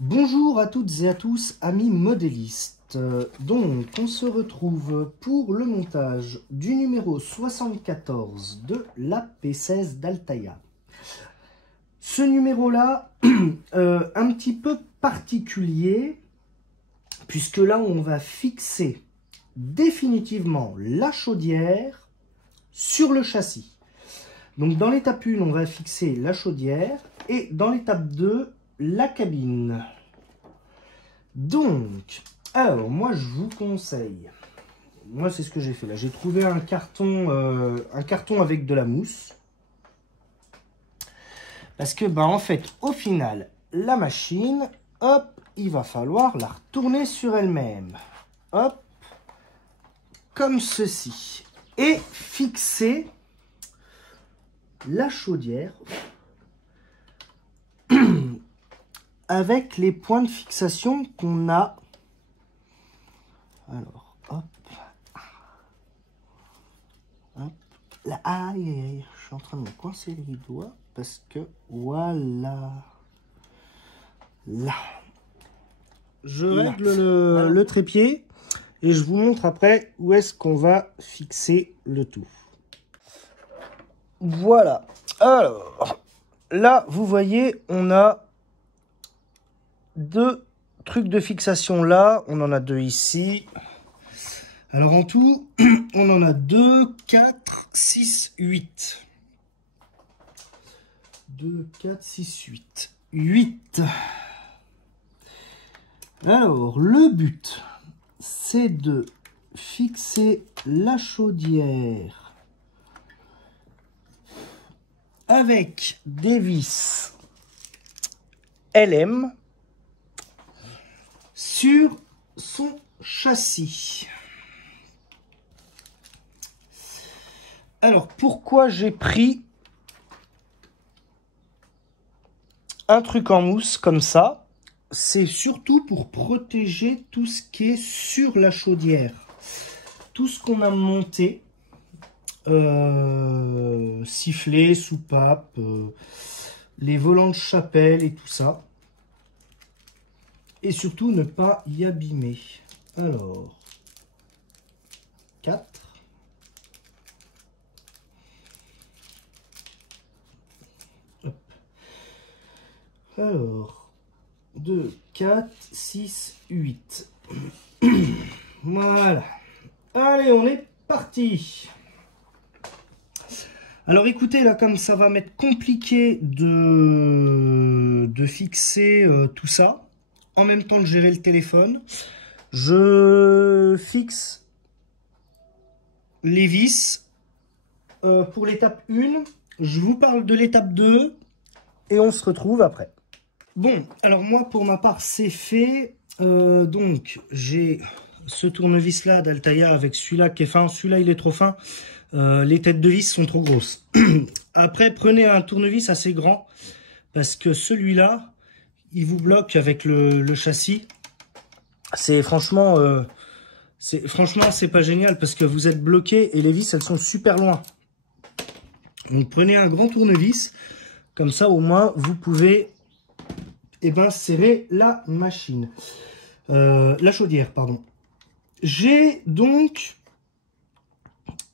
Bonjour à toutes et à tous, amis modélistes. Donc, on se retrouve pour le montage du numéro 74 de la P16 d'Altaïa. Ce numéro-là, un petit peu particulier, puisque là, on va fixer définitivement la chaudière sur le châssis. Donc, dans l'étape 1, on va fixer la chaudière et dans l'étape 2, la cabine. Donc, alors moi je vous conseille, moi c'est ce que j'ai fait là, j'ai trouvé un carton avec de la mousse, parce que en fait au final la machine, hop, il va falloir la retourner sur elle-même, hop, comme ceci, et fixer la chaudière avec les points de fixation qu'on a. Alors, hop. Hop. Là, aïe, aïe, aïe. Je suis en train de me coincer les doigts parce que voilà. Là. Je règle le trépied et je vous montre après où est-ce qu'on va fixer le tout. Voilà. Alors, là, vous voyez, on a deux trucs de fixation là, on en a deux ici. Alors en tout, on en a 2, 4, 6, 8. 2, 4, 6, 8. 8. Alors, le but, c'est de fixer la chaudière avec des vis LM sur son châssis. Alors, pourquoi j'ai pris un truc en mousse comme ça? C'est surtout pour protéger tout ce qui est sur la chaudière. Tout ce qu'on a monté, sifflet, soupape, les volants de chapelle et tout ça. Et surtout ne pas y abîmer. Alors, 4. Hop. Alors, 2, 4, 6, 8. Voilà. Allez, on est parti. Alors écoutez, là, comme ça va m'être compliqué de fixer tout ça, en même temps de gérer le téléphone, je fixe les vis pour l'étape 1. Je vous parle de l'étape 2 et on se retrouve après. Bon, alors moi pour ma part c'est fait. Donc j'ai ce tournevis là d'Altaïa avec celui-là qui est fin. Celui-là il est trop fin. Les têtes de vis sont trop grosses. Après prenez un tournevis assez grand parce que celui-là il vous bloque avec le châssis. C'est franchement c'est pas génial parce que vous êtes bloqué et les vis elles sont super loin. Donc prenez un grand tournevis, comme ça au moins vous pouvez serrer la machine, la chaudière pardon. J'ai donc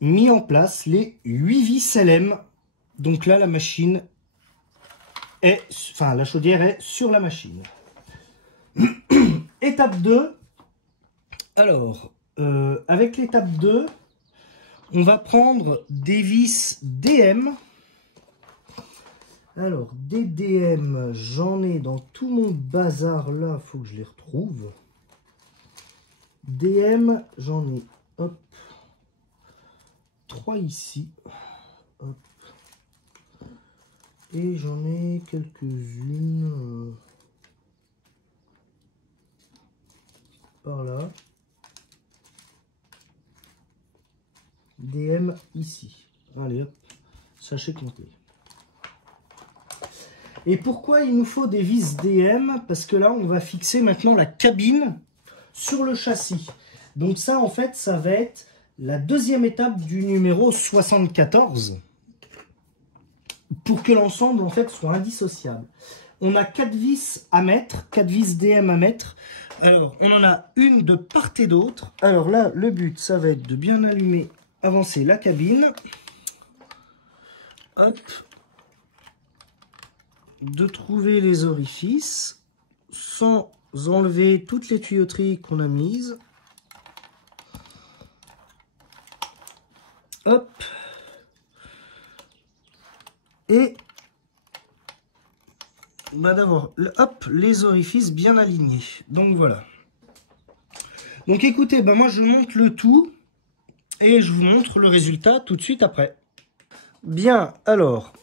mis en place les 8 vis LM. Donc là la machine la chaudière est sur la machine. Étape 2. Alors, avec l'étape 2, on va prendre des vis DM. Alors, des DM, j'en ai dans tout mon bazar là, il faut que je les retrouve. DM, j'en ai, hop, 3 ici. Hop. Et j'en ai quelques-unes par là. DM ici. Allez hop, sachez compter. Et pourquoi il nous faut des vis DM? Parce que là, on va fixer maintenant la cabine sur le châssis. Donc ça, en fait, ça va être la deuxième étape du numéro 74. Pour que l'ensemble, en fait, soit indissociable. On a 4 vis à mettre, 4 vis DM à mettre. Alors, on en a une de part et d'autre. Alors là, le but, ça va être de bien allumer, avancer la cabine. Hop. De trouver les orifices sans enlever toutes les tuyauteries qu'on a mises. Hop. Et bah d'avoir les orifices bien alignés. Donc voilà. Donc écoutez, bah moi je monte le tout et je vous montre le résultat tout de suite après. Bien, alors,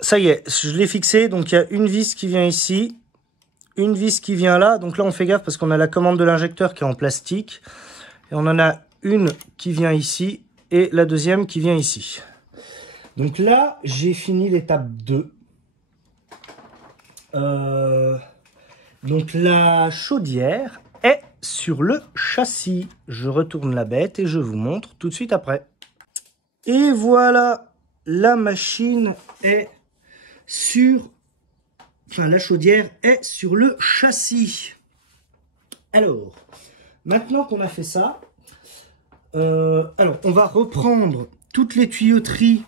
ça y est, je l'ai fixé. Donc il y a une vis qui vient ici, une vis qui vient là. Donc là on fait gaffe parce qu'on a la commande de l'injecteur qui est en plastique. Et on en a une qui vient ici et la deuxième qui vient ici. Donc là, j'ai fini l'étape 2. Donc la chaudière est sur le châssis. Je retourne la bête et je vous montre tout de suite après. Et voilà, la machine est sur... Enfin, la chaudière est sur le châssis. Alors, maintenant qu'on a fait ça, alors on va reprendre toutes les tuyauteries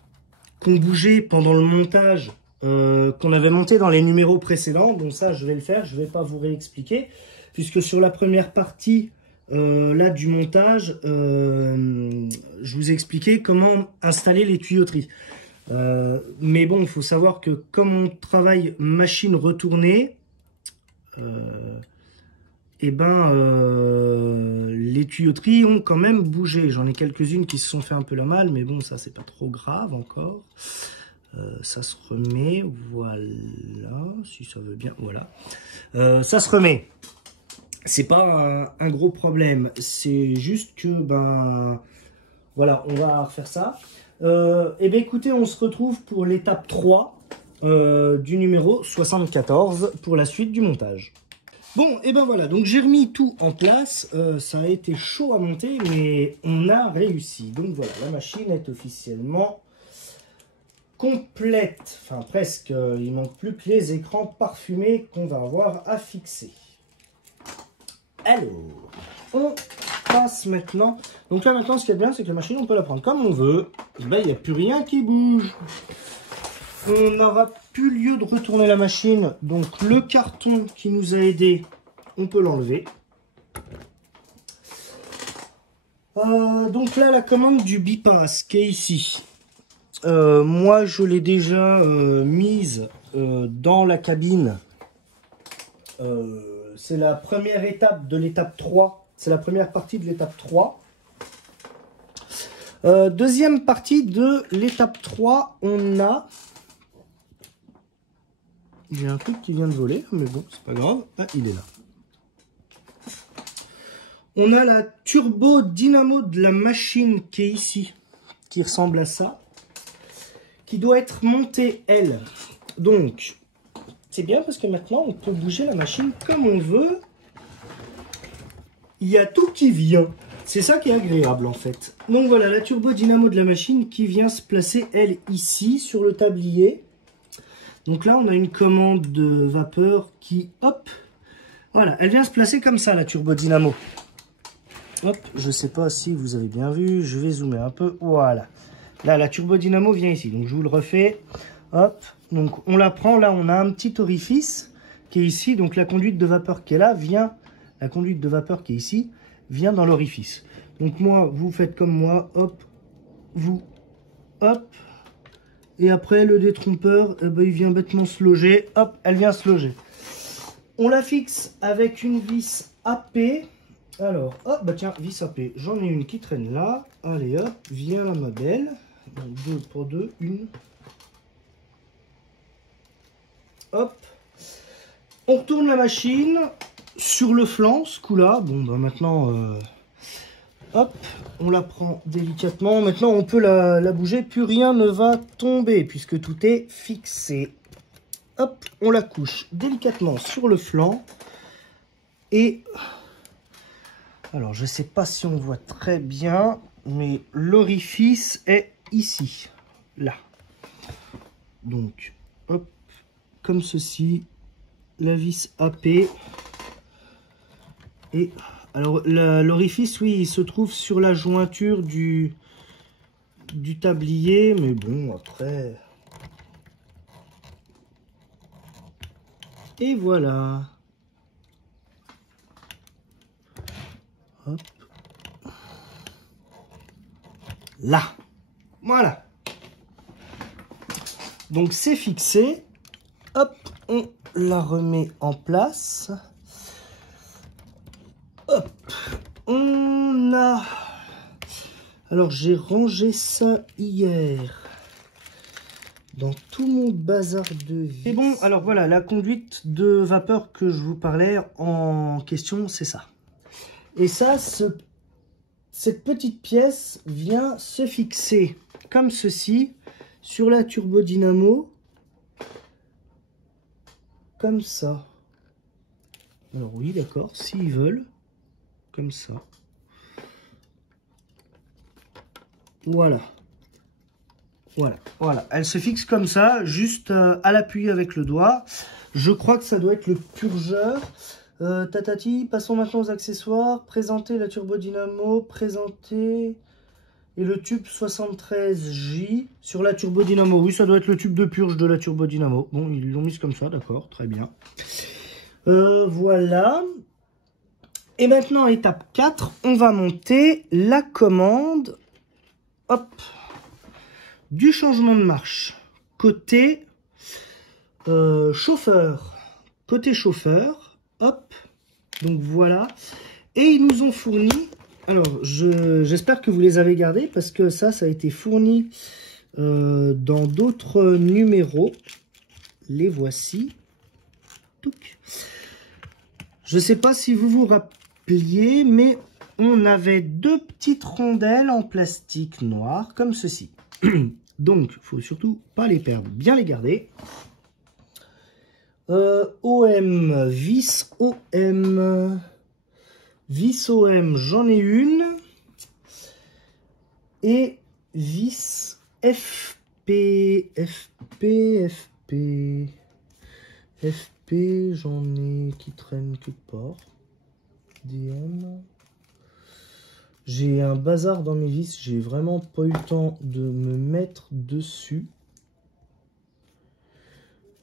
qu'on bougeait pendant le montage, qu'on avait monté dans les numéros précédents. Donc ça, je vais le faire, je ne vais pas vous réexpliquer, puisque sur la première partie là du montage, je vous ai expliqué comment installer les tuyauteries. Mais bon, il faut savoir que comme on travaille machine retournée, les tuyauteries ont quand même bougé. J'en ai quelques-unes qui se sont fait un peu la malle, mais bon, ça c'est pas trop grave encore. Ça se remet, voilà, si ça veut bien, voilà. Ça se remet. C'est pas un gros problème, c'est juste que, voilà, on va refaire ça. Et bien écoutez, on se retrouve pour l'étape 3 du numéro 74 pour la suite du montage. Bon, et ben voilà, donc j'ai remis tout en place, ça a été chaud à monter, mais on a réussi. Donc voilà, la machine est officiellement complète, enfin presque, il manque plus que les écrans parfumés qu'on va avoir à fixer. Alors, on passe maintenant, donc là maintenant ce qui est bien, c'est que la machine on peut la prendre comme on veut, il n'y a plus rien qui bouge. On n'aura plus lieu de retourner la machine. Donc le carton qui nous a aidé, on peut l'enlever. Donc là, la commande du bypass qui est ici. Moi, je l'ai déjà mise dans la cabine. C'est la première étape de l'étape 3. C'est la première partie de l'étape 3. Deuxième partie de l'étape 3, on a... J'ai un truc qui vient de voler, mais bon, c'est pas grave. Ah, il est là. On a la turbo dynamo de la machine qui est ici, qui ressemble à ça, qui doit être montée, elle. Donc, c'est bien parce que maintenant, on peut bouger la machine comme on veut. Il y a tout qui vient. C'est ça qui est agréable, en fait. Donc voilà, la turbo dynamo de la machine qui vient se placer, elle, ici, sur le tablier. Donc là, on a une commande de vapeur qui, hop, voilà, elle vient se placer comme ça, la turbo dynamo. Hop, je sais pas si vous avez bien vu, je vais zoomer un peu, voilà. Là, la turbo dynamo vient ici, donc je vous le refais. Hop, donc on la prend, là, on a un petit orifice qui est ici, donc la conduite de vapeur qui est là vient, la conduite de vapeur qui est ici, vient dans l'orifice. Donc moi, vous faites comme moi, hop, vous, hop. Et après, le détrompeur, il vient bêtement se loger. Hop, elle vient se loger. On la fixe avec une vis AP. Alors, hop, tiens, vis AP. J'en ai une qui traîne là. Allez, hop, vient la modèle. Donc, 2 pour 2, une. Hop. On retourne la machine sur le flanc, ce coup-là. Bon, maintenant... hop, on la prend délicatement. Maintenant, on peut la bouger. Plus rien ne va tomber puisque tout est fixé. Hop, on la couche délicatement sur le flanc. Et... alors, je ne sais pas si on voit très bien, mais l'orifice est ici. Là. Donc, hop, comme ceci. la vis AP. Et alors l'orifice, oui, il se trouve sur la jointure du tablier, mais bon, après... Et voilà. Hop. Là. Voilà. Donc c'est fixé. Hop, on la remet en place. Hop. On a... Alors j'ai rangé ça hier dans tout mon bazar de vis. Et bon, alors voilà, la conduite de vapeur que je vous parlais en question, c'est ça. Et ça, cette petite pièce vient se fixer comme ceci sur la turbodynamo, comme ça. Alors oui, d'accord, s'ils veulent, comme ça. Voilà. Voilà, voilà. Elle se fixe comme ça, juste à l'appui avec le doigt. Je crois que ça doit être le purgeur. Tatati, passons maintenant aux accessoires. Présenter la turbodynamo, présenter... Et le tube 73J sur la turbodynamo. Oui, ça doit être le tube de purge de la turbodynamo. Bon, ils l'ont mis comme ça, d'accord, très bien. Voilà. Et maintenant, étape 4, on va monter la commande. Hop. Du changement de marche. Côté chauffeur. Côté chauffeur. Hop. Donc voilà. Et ils nous ont fourni... Alors, j'espère que vous les avez gardés parce que ça a été fourni dans d'autres numéros. Les voici. Touc. Je ne sais pas si vous vous rappeliez, mais on avait deux petites rondelles en plastique noir comme ceci. Donc, il ne faut surtout pas les perdre, bien les garder. OM, vis OM... Vis OM, j'en ai une. Et vis FP, j'en ai qui traînent quelque part. DM. J'ai un bazar dans mes vis, j'ai vraiment pas eu le temps de me mettre dessus.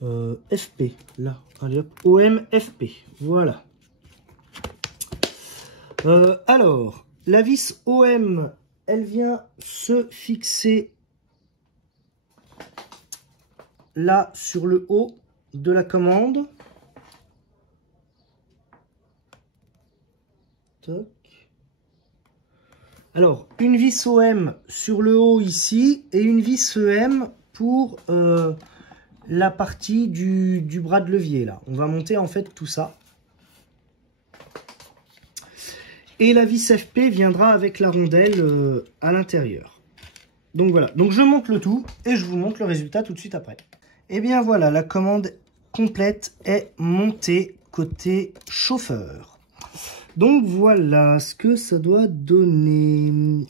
FP, là, allez hop, OM, FP, voilà. Alors, la vis OM, elle vient se fixer là sur le haut de la commande. Toc. Alors, une vis OM sur le haut ici et une vis EM pour la partie du bras de levier là. On va monter en fait tout ça. Et la vis FP viendra avec la rondelle à l'intérieur. Donc voilà, donc je monte le tout et je vous montre le résultat tout de suite après. Et bien voilà, la commande complète est montée côté chauffeur. Donc voilà ce que ça doit donner.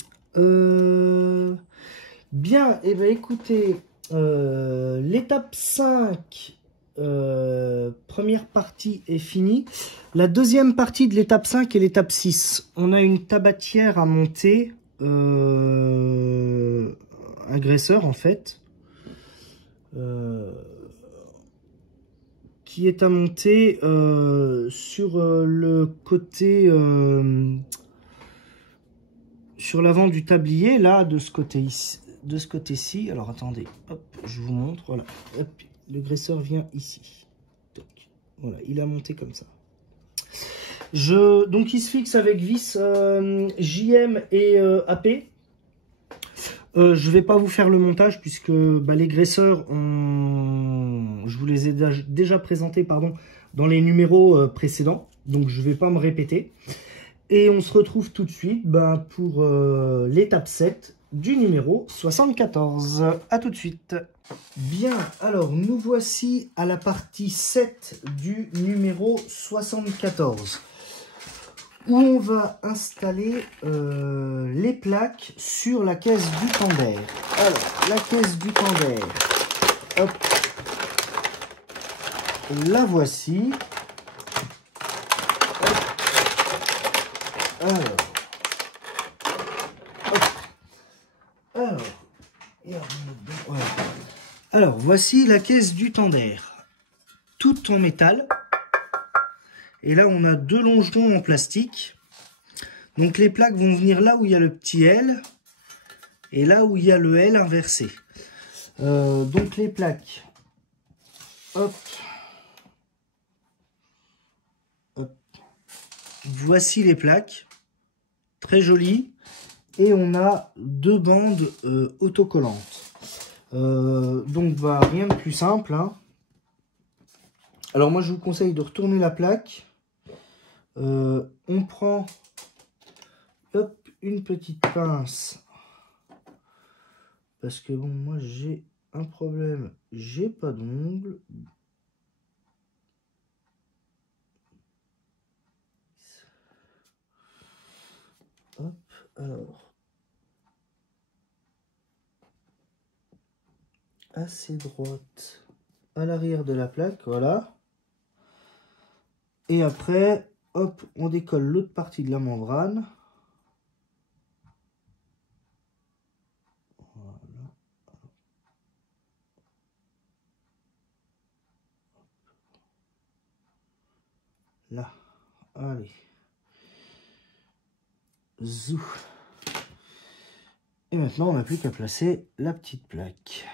Bien, et bien écoutez, l'étape 5... première partie est finie. La deuxième partie de l'étape 5 et l'étape 6. On a une tabatière à monter. Agresseur en fait. Qui est à monter sur le côté... sur l'avant du tablier, là, de ce côté ici. De ce côté-ci. Alors attendez, hop, je vous montre. Voilà. Hop. Le graisseur vient ici. Voilà, il a monté comme ça. Donc il se fixe avec vis JM et AP. Je ne vais pas vous faire le montage puisque les graisseurs, je vous les ai déjà présentés dans les numéros précédents. Donc je ne vais pas me répéter. Et on se retrouve tout de suite pour l'étape 7 du numéro 74. A tout de suite. Bien, alors nous voici à la partie 7 du numéro 74 où on va installer les plaques sur la caisse du Tandère. Alors, la caisse du Tandère, hop, la voici. Alors, voilà. Alors, voici la caisse du Tender, toute en métal. Et là, on a deux longerons en plastique. Donc, les plaques vont venir là où il y a le petit L et là où il y a le L inversé. Donc, les plaques, hop, hop. Voici les plaques, très jolies. Et on a deux bandes autocollantes. Donc, bah, rien de plus simple, hein. Alors, moi, je vous conseille de retourner la plaque. On prend hop, une petite pince. Parce que, bon, moi, j'ai un problème. J'ai pas d'ongles. Hop, alors. Assez droite à l'arrière de la plaque, voilà. Et après, hop, on décolle l'autre partie de la membrane. Voilà. Là, allez. Zou. Et maintenant, on n'a plus qu'à placer la petite plaque.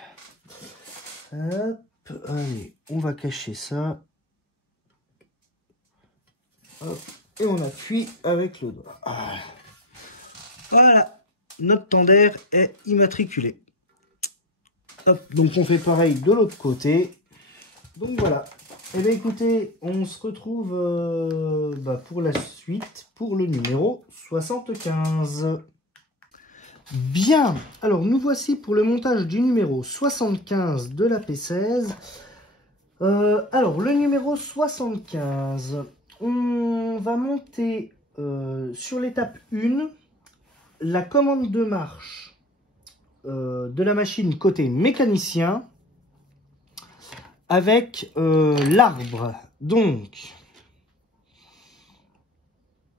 Hop, allez, on va cacher ça. Hop, et on appuie avec le doigt. Voilà, notre Tender est immatriculé. Hop, donc on fait pareil de l'autre côté. Donc voilà. Et bien écoutez, on se retrouve pour la suite, pour le numéro 75. Bien, alors nous voici pour le montage du numéro 75 de la P16. Alors le numéro 75, on va monter sur l'étape 1 la commande de marche de la machine côté mécanicien avec l'arbre. Donc,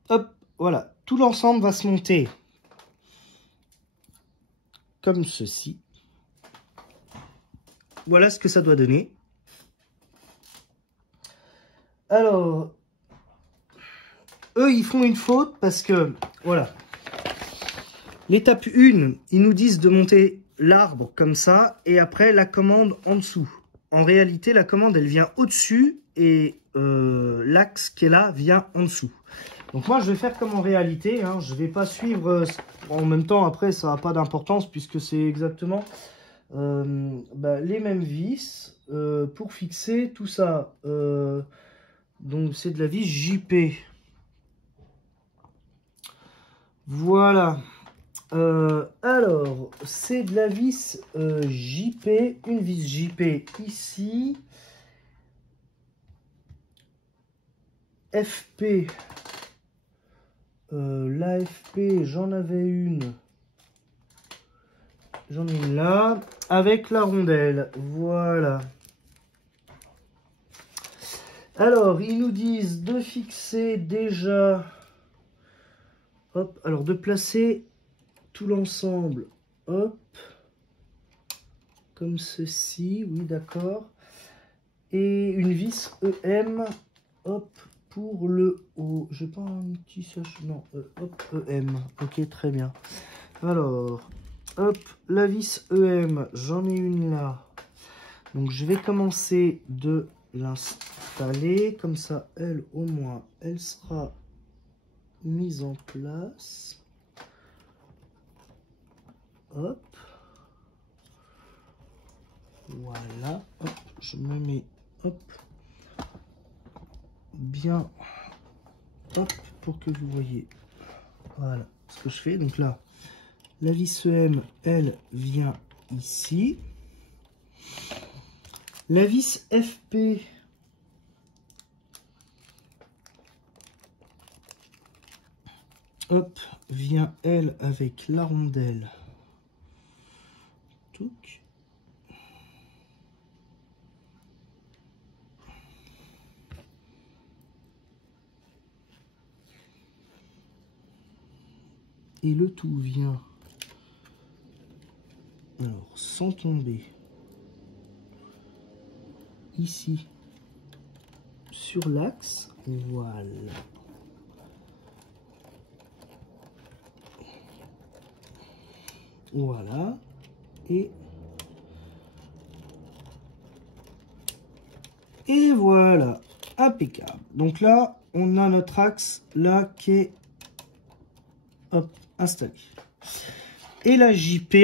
hop, voilà, tout l'ensemble va se monter comme ceci. Voilà ce que ça doit donner. Alors, eux, ils font une faute parce que, voilà, l'étape 1, ils nous disent de monter l'arbre comme ça et après la commande en dessous. En réalité, la commande, elle vient au-dessus et l'axe qui est là vient en dessous. Donc moi, je vais faire comme en réalité, hein, je ne vais pas suivre en même temps. Après, ça n'a pas d'importance puisque c'est exactement les mêmes vis pour fixer tout ça. Donc c'est de la vis JP. Voilà. Alors, c'est de la vis JP, une vis JP ici. FP. L'AFP, j'en avais une. J'en ai une là, avec la rondelle. Voilà. Alors, ils nous disent de fixer déjà... Hop, alors de placer tout l'ensemble. Hop. Comme ceci, oui, d'accord. Et une vis EM. Hop. Pour le haut, j'ai pas un petit sèche, non, hop, EM, ok, très bien. Alors, hop, la vis EM, j'en ai une là. Donc, je vais commencer de l'installer, comme ça, elle, au moins, elle sera mise en place. Hop. Voilà, hop, je me mets, hop. Bien, hop, pour que vous voyez, voilà ce que je fais. Donc là, la vis EM, elle vient ici. La vis FP, hop, vient elle avec la rondelle. Touc. Et le tout vient, alors sans tomber, ici sur l'axe, voilà. Voilà, et voilà, impeccable. Donc là, on a notre axe là qui est hop, installé. Et la JP,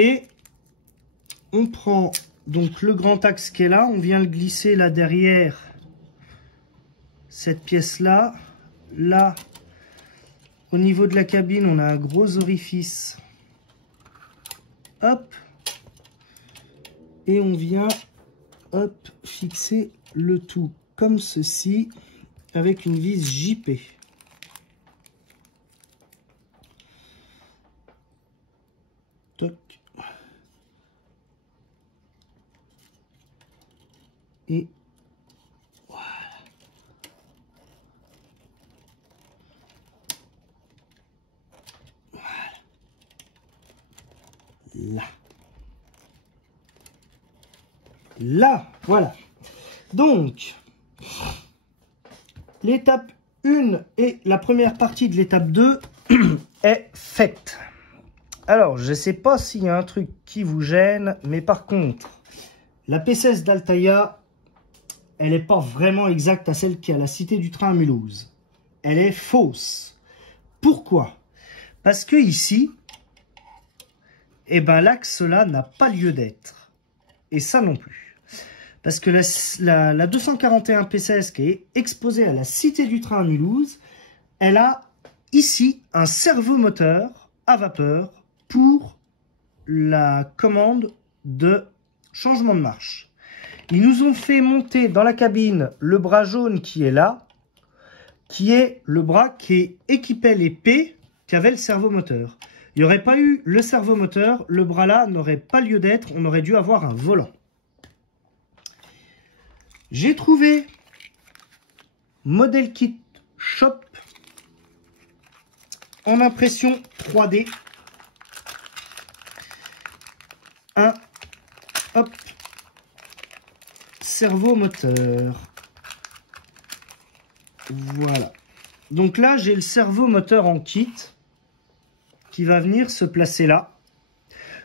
on prend donc le grand axe qui est là, on vient le glisser là derrière cette pièce là. Là, au niveau de la cabine, on a un gros orifice. Hop. Et on vient, hop, fixer le tout comme ceci, avec une vis JP. Toc. Et voilà. Là. Là, voilà. Donc, l'étape 1 et la première partie de l'étape 2 est faite. Alors, je ne sais pas s'il y a un truc qui vous gêne, mais par contre, la P16 d'Altaïa, elle n'est pas vraiment exacte à celle qui est à la Cité du Train à Mulhouse. Elle est fausse. Pourquoi? Parce que ici, eh ben, l'axe là n'a pas lieu d'être. Et ça non plus. Parce que la 241 P16 qui est exposée à la Cité du Train à Mulhouse, elle a ici un servomoteur à vapeur pour la commande de changement de marche. Ils nous ont fait monter dans la cabine le bras jaune qui est là, qui est le bras qui équipait les P qui avaient le servomoteur. Il n'y aurait pas eu le servomoteur, le bras là n'aurait pas lieu d'être, on aurait dû avoir un volant. J'ai trouvé Model Kit Shop en impression 3D. Un hop, servomoteur. Voilà. Donc là, j'ai le servomoteur en kit qui va venir se placer là,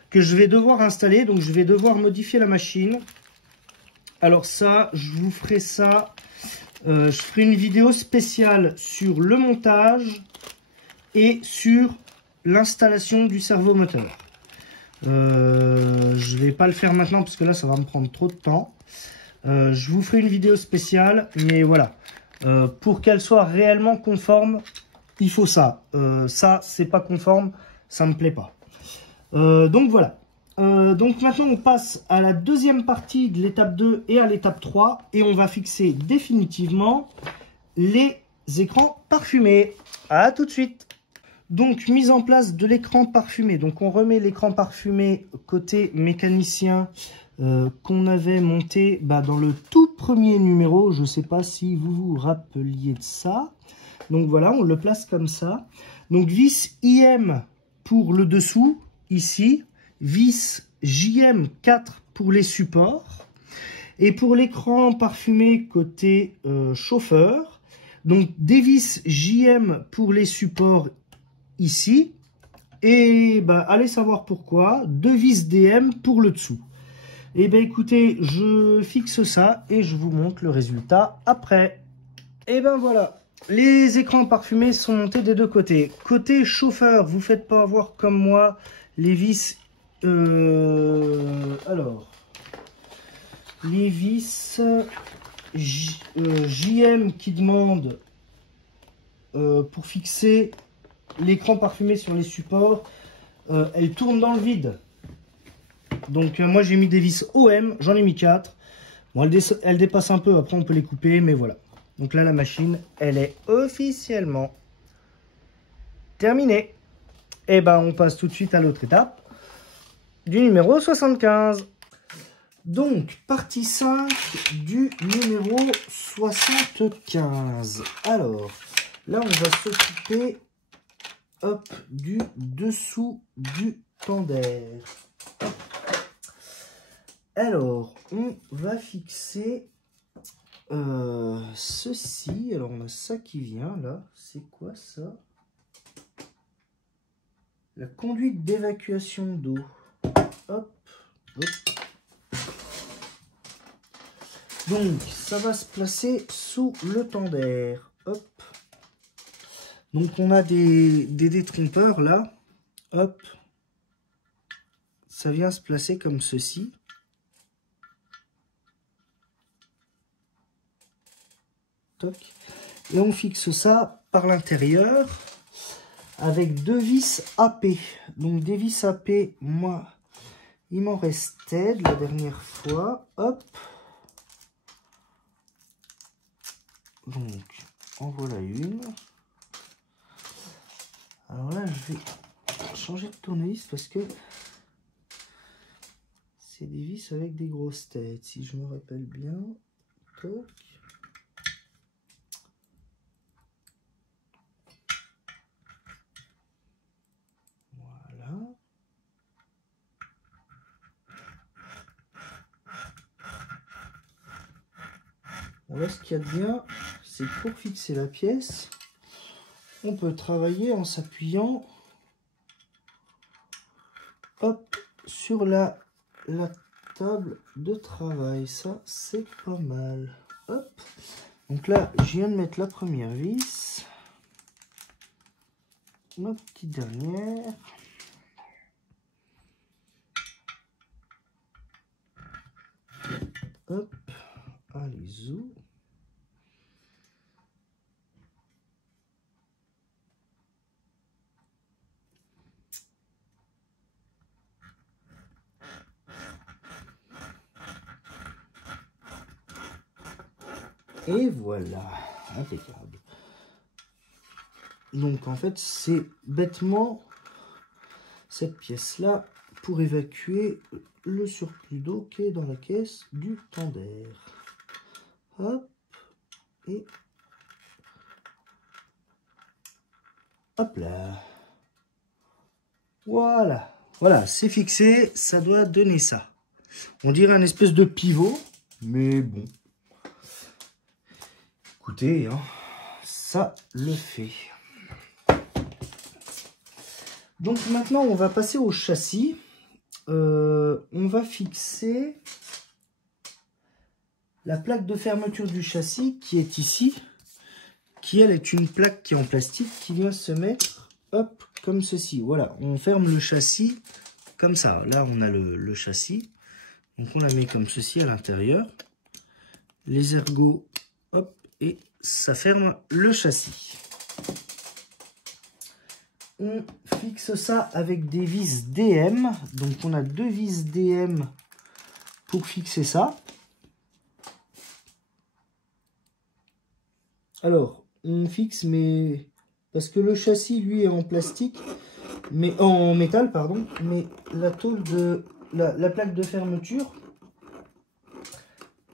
que je vais devoir installer. Donc je vais devoir modifier la machine. Alors ça, je vous ferai ça. Je ferai une vidéo spéciale sur le montage et sur l'installation du servomoteur. Je vais pas le faire maintenant parce que là ça va me prendre trop de temps. Je vous ferai une vidéo spéciale, mais voilà, pour qu'elle soit réellement conforme, il faut ça. Ça c'est pas conforme, ça me plaît pas. Donc voilà. Donc maintenant on passe à la deuxième partie de l'étape 2 et à l'étape 3 et on va fixer définitivement les écrans parfumés. À tout de suite. Donc, mise en place de l'écran parfumé. Donc, on remet l'écran parfumé côté mécanicien qu'on avait monté dans le tout premier numéro. Je ne sais pas si vous vous rappeliez de ça. Donc, voilà, on le place comme ça. Donc, vis IM pour le dessous, ici. Vis JM4 pour les supports. Et pour l'écran parfumé côté chauffeur. Donc, des vis JM pour les supports ici, et allez savoir pourquoi, 2 vis DM pour le dessous. Et écoutez, je fixe ça et je vous montre le résultat après. Et voilà, les écrans parfumés sont montés des deux côtés. Côté chauffeur, vous faites pas avoir comme moi les vis, alors, les vis JM qui demandent pour fixer l'écran parfumé sur les supports, elle tourne dans le vide. Donc moi j'ai mis des vis OM, j'en ai mis 4. Bon, elle dépasse un peu, après on peut les couper, mais voilà. Donc là la machine, elle est officiellement terminée. Et on passe tout de suite à l'autre étape, du numéro 75. Donc partie 5 du numéro 75. Alors, là on va s'occuper hop, du dessous du tender. Hop. Alors, on va fixer ceci. Alors, on a ça qui vient là. C'est quoi ça? La conduite d'évacuation d'eau. Hop, hop. Donc, ça va se placer sous le tender. Hop. Donc, on a des détrompeurs là. Hop. Ça vient se placer comme ceci. Toc. Et on fixe ça par l'intérieur avec deux vis AP. Donc, des vis AP, moi, il m'en restait de la dernière fois. Hop. Donc, en voilà une. Alors là, je vais changer de tournevis parce que c'est des vis avec des grosses têtes, si je me rappelle bien. Toc. Voilà. Bon, là, ce qu'il y a de bien, c'est que pour fixer la pièce, on peut travailler en s'appuyant hop, sur la table de travail. Ça, c'est pas mal. Hop. Donc là, je viens de mettre la première vis. Ma petite dernière. Hop. Allez, zou. Et voilà, impeccable. Donc en fait, c'est bêtement cette pièce-là pour évacuer le surplus d'eau qui est dans la caisse du tender. Hop, et hop là. Voilà, voilà, c'est fixé, ça doit donner ça. On dirait un espèce de pivot, mais bon. Écoutez, hein, ça le fait. Donc maintenant, on va passer au châssis. On va fixer la plaque de fermeture du châssis qui est ici, qui elle est une plaque qui est en plastique qui vient se mettre, hop, comme ceci. Voilà, on ferme le châssis comme ça. Là, on a le châssis. Donc on la met comme ceci à l'intérieur. Les ergots, hop, et ça ferme le châssis. On fixe ça avec des vis DM. Donc on a deux vis DM pour fixer ça. Alors, on fixe, mais parce que le châssis, lui, est en plastique, mais en métal, pardon, mais la tôle de la plaque de fermeture,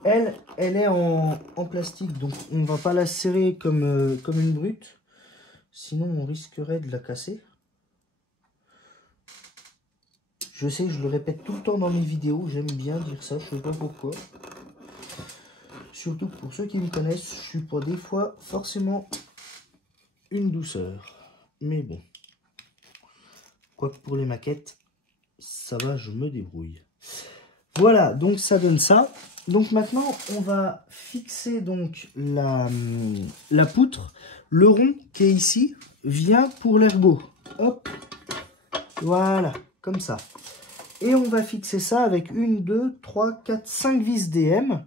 elle est en plastique, donc on va pas la serrer comme une brute, sinon on risquerait de la casser. Je sais, je le répète tout le temps dans mes vidéos, j'aime bien dire ça, je sais pas pourquoi. Surtout pour ceux qui me connaissent, je suis pas des fois forcément une douceur. Mais bon. Quoique pour les maquettes, ça va, je me débrouille. Voilà, donc ça donne ça. Donc maintenant, on va fixer donc la poutre. Le rond qui est ici vient pour l'ergot. Hop. Voilà, comme ça. Et on va fixer ça avec 1, 2, 3, 4, 5 vis DM.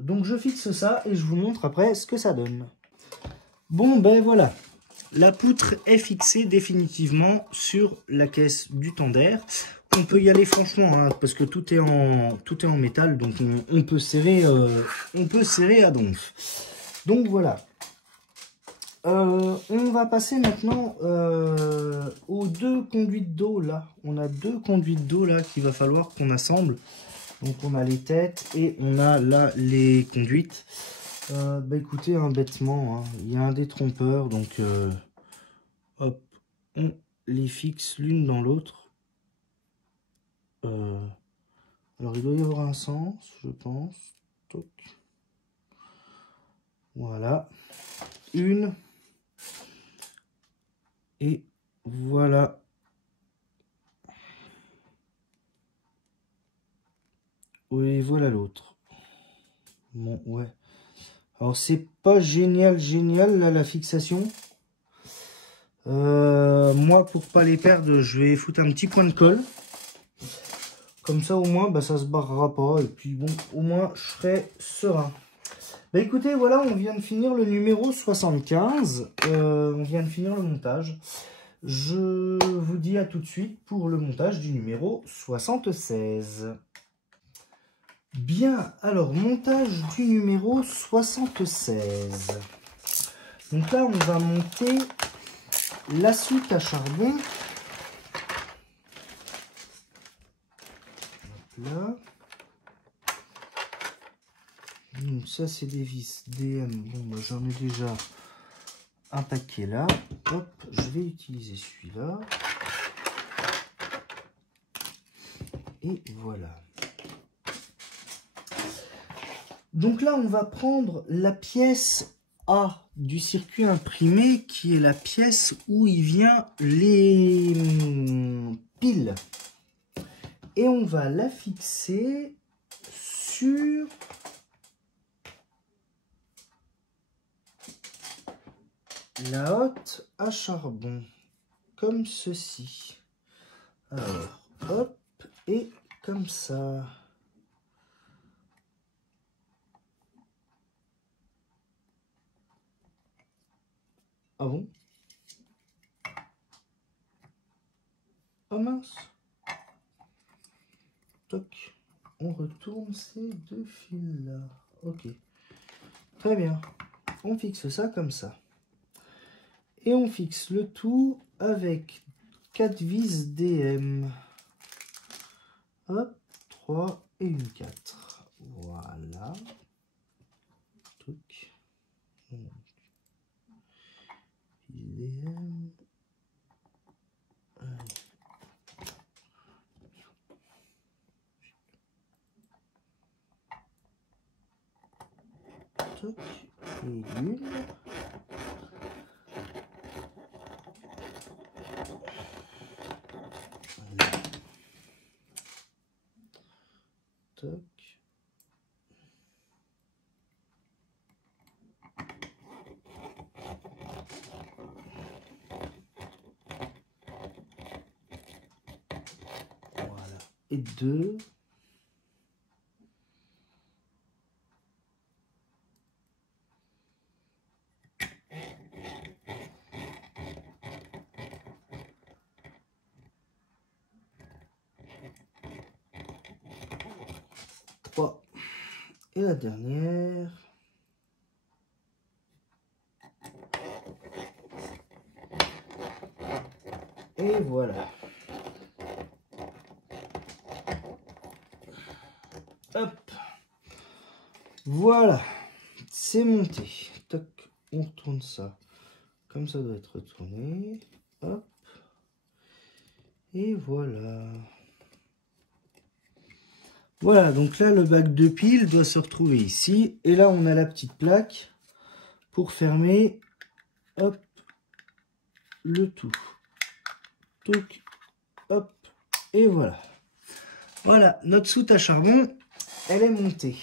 Donc je fixe ça et je vous montre après ce que ça donne. Bon ben voilà, la poutre est fixée définitivement sur la caisse du tender. On peut y aller franchement hein, parce que tout est en métal, donc on peut serrer à donf. Donc voilà. On va passer maintenant aux deux conduites d'eau là. On a deux conduites d'eau là qu'il va falloir qu'on assemble. Donc on a les têtes et on a là les conduites. Bah écoutez, hein, bêtement, hein, il y a un détrompeur, donc hop, on les fixe l'une dans l'autre. Alors il doit y avoir un sens, je pense. Toc. Voilà. Une. Et voilà. Oui, voilà l'autre. Bon, ouais. Alors c'est pas génial, là, la fixation. Moi, pour pas les perdre, je vais foutre un petit point de colle. Comme ça, au moins, bah, ça se barrera pas. Et puis bon, au moins, je serai serein. Bah écoutez, voilà, on vient de finir le numéro 75. On vient de finir le montage. Je vous dis à tout de suite pour le montage du numéro 76. Bien, alors, montage du numéro 76. Donc là, on va monter la soute à charbon. Là. Donc ça, c'est des vis DM. Bon, bah, j'en ai déjà un paquet là. Hop, je vais utiliser celui-là. Et voilà. Donc là, on va prendre la pièce A du circuit imprimé, qui est la pièce où il vient les piles. Et on va la fixer sur la hotte à charbon, comme ceci. Alors, hop, et comme ça. Ah bon? Oh mince. Toc. On retourne ces deux fils là. Ok. Très bien. On fixe ça comme ça. Et on fixe le tout avec 4 vis DM. Hop, 3 et une 4. Voilà. Toc. DM. Toc. Et une. Toc. Voilà. Et 2. Et la dernière. Et voilà. Hop. Voilà. C'est monté. Toc. On retourne ça. Comme ça doit être retourné. Hop. Et voilà. Voilà, donc là, le bac de piles doit se retrouver ici. Et là, on a la petite plaque pour fermer, hop, le tout. Touc, hop, et voilà. Voilà, notre soute à charbon, elle est montée.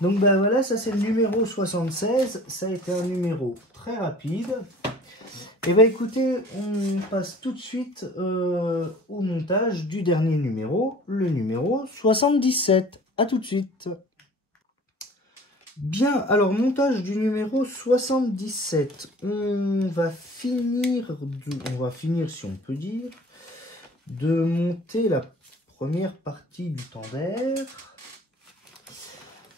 Donc, ben voilà, ça c'est le numéro 76. Ça a été un numéro très rapide. Et ben écoutez, on passe tout de suite au montage du dernier numéro, le numéro 77. À tout de suite. Bien, alors montage du numéro 77. On va finir si on peut dire, de monter la première partie du tender.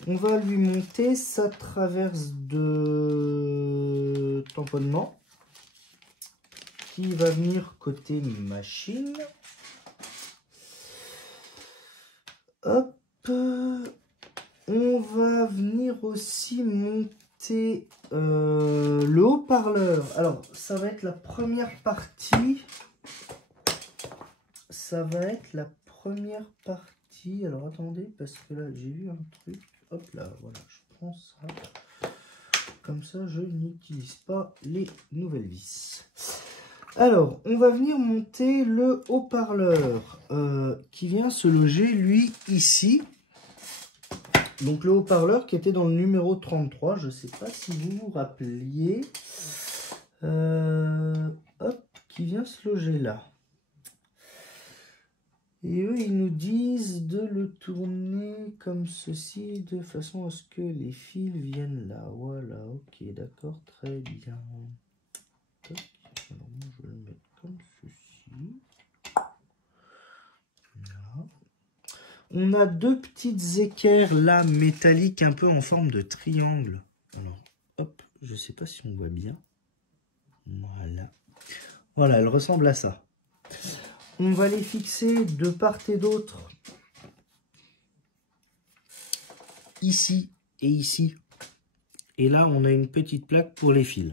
On va lui monter sa traverse de tamponnement qui va venir côté machine. Hop. On va venir aussi monter le haut-parleur. Alors, ça va être la première partie. Ça va être la première partie. Alors, attendez, parce que là, j'ai vu un truc. Hop là, voilà, je prends ça. Comme ça, je n'utilise pas les nouvelles vis. Alors, on va venir monter le haut-parleur qui vient se loger, lui, ici. Donc, le haut-parleur qui était dans le numéro 33. Je ne sais pas si vous vous rappeliez. Hop, qui vient se loger là. Et eux, ils nous disent de le tourner comme ceci, de façon à ce que les fils viennent là. Voilà, ok, d'accord, très bien. Tac. Alors, moi, je vais le mettre comme ceci. Là. On a deux petites équerres là, métalliques, un peu en forme de triangle. Alors, hop, je ne sais pas si on voit bien. Voilà. Voilà, elles ressemblent à ça. On va les fixer de part et d'autre. Ici et ici. Et là, on a une petite plaque pour les fils.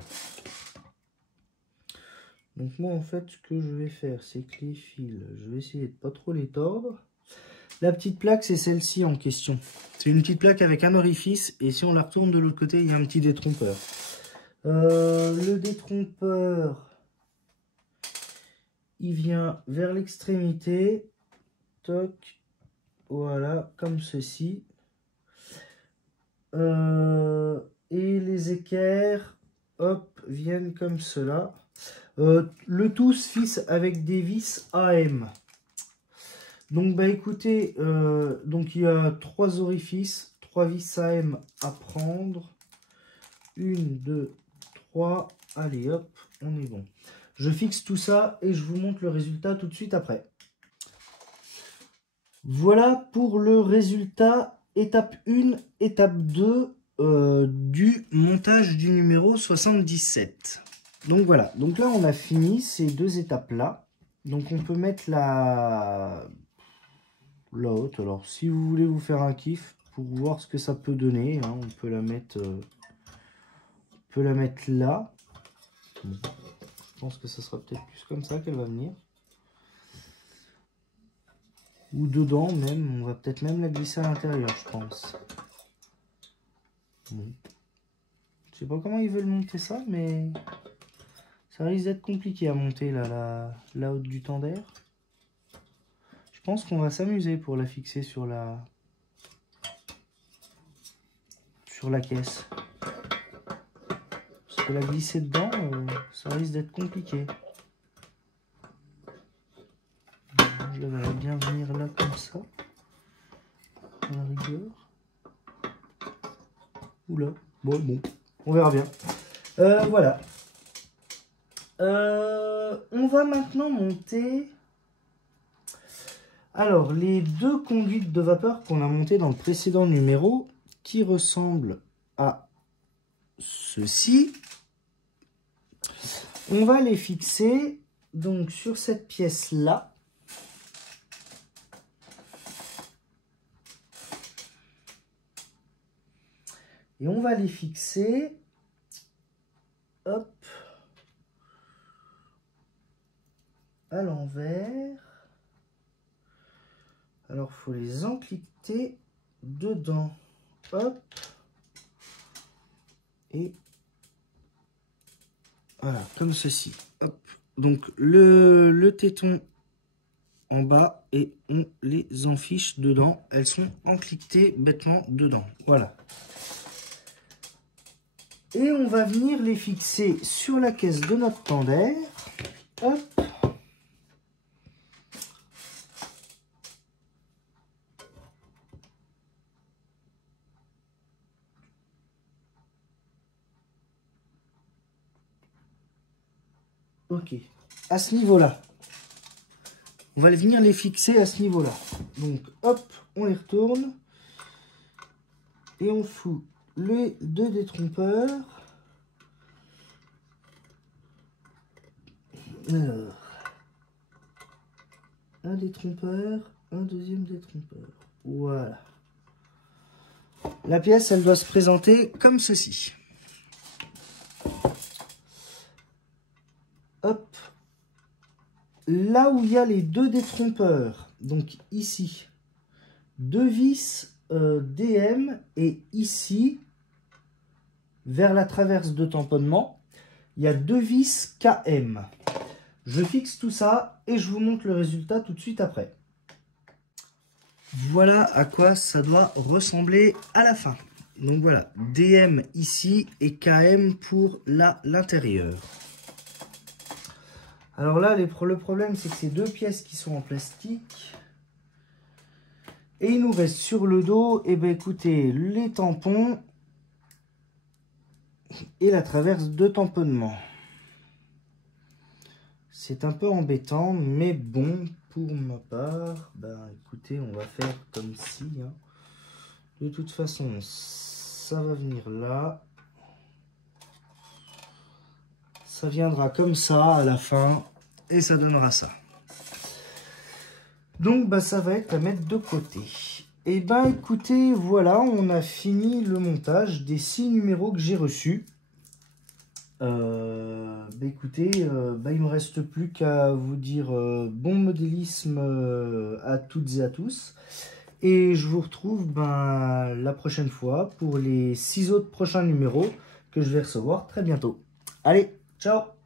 Donc moi, en fait, ce que je vais faire, c'est que les fils, je vais essayer de pas trop les tordre. La petite plaque, c'est celle-ci en question. C'est une petite plaque avec un orifice. Et si on la retourne de l'autre côté, il y a un petit détrompeur. Le détrompeur, il vient vers l'extrémité. Toc. Voilà, comme ceci. Et les équerres, hop, viennent comme cela. Le tout se fixe avec des vis AM. Donc, bah écoutez, donc il y a 3 orifices, 3 vis AM à prendre. 1, 2, 3. Allez, hop, on est bon. Je fixe tout ça et je vous montre le résultat tout de suite après. Voilà pour le résultat étape 1, étape 2 du montage du numéro 77. Donc voilà, donc là on a fini ces 2 étapes-là. Donc on peut mettre la haute. Alors si vous voulez vous faire un kiff pour voir ce que ça peut donner, hein, on peut la mettre là. Bon, je pense que ça sera peut-être plus comme ça qu'elle va venir. Ou dedans même, on va peut-être même la glisser à l'intérieur, je pense. Bon. Je sais pas comment ils veulent monter ça, mais ça risque d'être compliqué à monter là, la haute du tender. Je pense qu'on va s'amuser pour la fixer sur la caisse. Parce que la glisser dedans, ça risque d'être compliqué. Je la verrais bien venir là comme ça, à la rigueur. Oula, bon, on verra bien. Voilà. On va maintenant monter alors les 2 conduites de vapeur qu'on a montées dans le précédent numéro qui ressemblent à ceci. On va les fixer donc sur cette pièce là. Et on va les fixer, hop, à l'envers. Alors, il faut les encliqueter dedans. Hop. Et voilà, comme ceci. Hop. Donc, le téton en bas et on les enfiche dedans. Elles sont encliquetées bêtement dedans. Voilà. Et on va venir les fixer sur la caisse de notre tender. Hop. Ok. À ce niveau-là. On va venir les fixer à ce niveau-là. Donc, hop, on les retourne. Et on fout les 2 détrompeurs. Alors, un détrompeur, un deuxième détrompeur. Voilà. La pièce, elle doit se présenter comme ceci. Hop. Là où il y a les deux détrompeurs, donc ici, deux vis DM et ici, vers la traverse de tamponnement, il y a deux vis KM. Je fixe tout ça et je vous montre le résultat tout de suite après. Voilà à quoi ça doit ressembler à la fin. Donc voilà, DM ici et KM pour l'intérieur. Alors là, le problème, c'est que c'est deux pièces qui sont en plastique. Et il nous reste sur le dos, et ben écoutez, les tampons et la traverse de tamponnement. C'est un peu embêtant, mais bon, pour ma part, ben écoutez, on va faire comme si. Hein. De toute façon, ça va venir là. Ça viendra comme ça à la fin, et ça donnera ça. Donc, bah, ça va être à mettre de côté. Et ben écoutez, voilà, on a fini le montage des 6 numéros que j'ai reçus. Écoutez, il ne me reste plus qu'à vous dire bon modélisme à toutes et à tous. Et je vous retrouve la prochaine fois pour les 6 autres prochains numéros que je vais recevoir très bientôt. Allez, ciao!